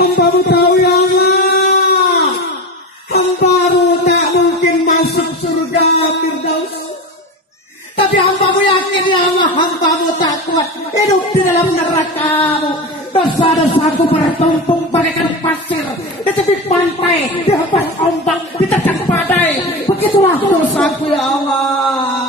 Hambamu tahu ya Allah, hambamu tak mungkin masuk surga Firdaus. Tapi hambamu yakin ya Allah, hambamu tak kuat hidup di dalam neraka-Mu. Dosa-dosaku bertumpuk bagaikan pasir di tepi pantai, di hempas ombak, di terjang badai. Begitulah dosaku ya Allah.